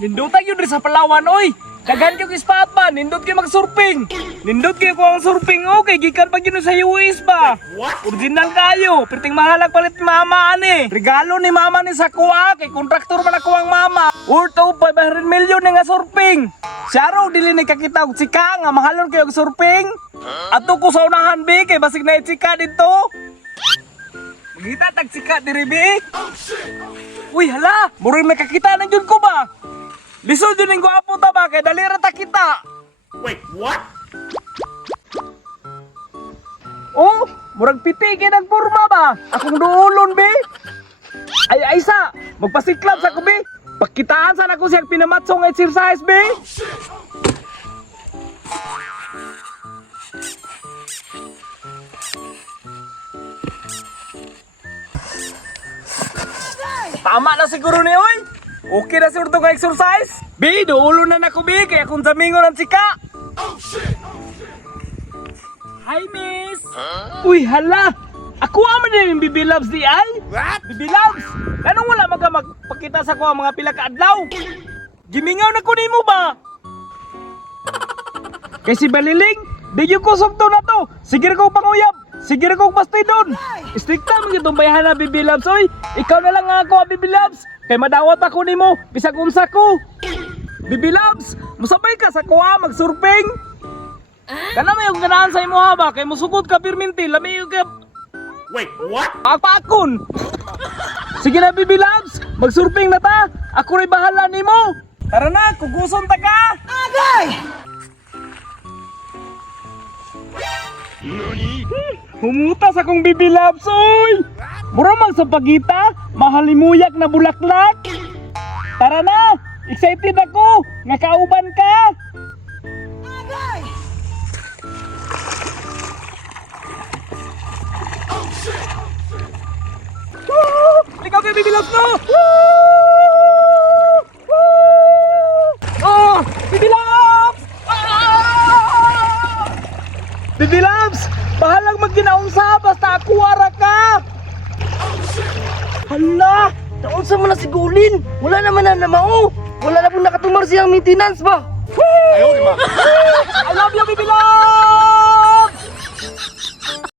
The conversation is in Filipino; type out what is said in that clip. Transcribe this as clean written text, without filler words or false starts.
Nindutag yun rin sa Palawan, oy! Daghan kayo ispat ba? Nindot kayo mag-surfing! Nindot kayo kung ang surfing, okay, gikan pag yun sa US ba? Original kayo, perting mahalag palit ni mama, ani! Regalo ni mama ni sa kuha, kay kontraktor man ako ang mama! Worth of 500 million nga surfing! Siya raw, dili ni kakita og chika nga mahalon kayo og surfing! Ato ko sa unahan, be, kay basig na chika dito! Magita tag chika diri, be! Uy, hala! Murang nakakita na yun ko ba? Lisod yun yung gwapo ta ba? Kaya dali rata kita! Wait, what? Oh! Murag piti kayo nagpurma ba? Akong duulon, be! Ay, sa! Magpasiklab sa ko, be! Pagkitaan sana ko siyang pinamatsong exercise, be! Tama na siguro ni oy! Okay na siguro itong exercise? Be, duulo na na ko, be! Kaya kung samingon ang sika! Hi, miss! Uy, hala! Ako aman na yung Bibi Loves di ay? What? Bibi Loves! Anong wala magpakita sa ko ang mga pila ka-adlaw? Gimingaw na ko ni mo ba? Kay si Baliling, di yung kusog to na to! Sige ko panguyab! Sige ko pastidon! Istrikta mo itong bayahan na Bibi Loves, oy! Ikaw na lang nga ako, Bibi Loves! Kay madawat ako ni mo, bisag unsa ko! Bibi Loves, musabay ka sa kuha mag-surfing! Kana may yung ganahan sa imo ha ba? Kay musugod ka pirminti, lami yung ka... Wait, what? Pakon! Sige na, Bibi Loves! Mag-surfing na ta! Ako rin bahala ni mo! Tara na, kuguson ta ka! Agay! Humutas akong Bibi Loves, oy! Mura mang sa pagita, mahalimuyak na bulaklak! Tara na! Excited ako! Nga kauban ka! Agay! Ikaw kayo, Bibi Loves, no? Oh! Bibi Loves! Bibi Loves! Bahalang magkinaunsa basta ako ara ka! Hala! Naunsa mo na si Gulin? Wala naman na namao! Wala na pong nakatumar siyang maintenance ba? I love you, Bibi Loves!